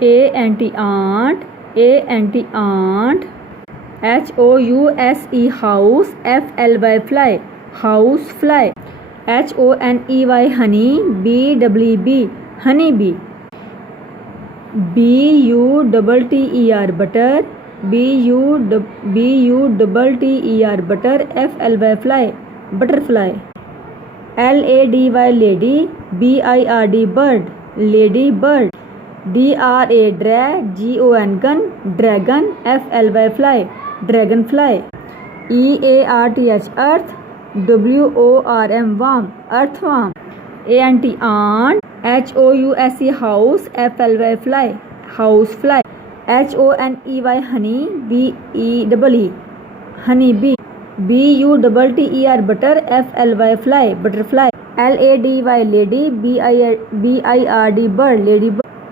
A ant, ant, house house, fly house fly, honey honey, bee honey bee, butter butter, butter, fly butterfly, lady lady, bird bird, lady bird, gon dragon, fly dragonfly, earth earth, worm worm, earthworm, ant house, fly house fly, honey, honey bee, butter, fly fly butterfly, lady lady, bird bird, lady bird.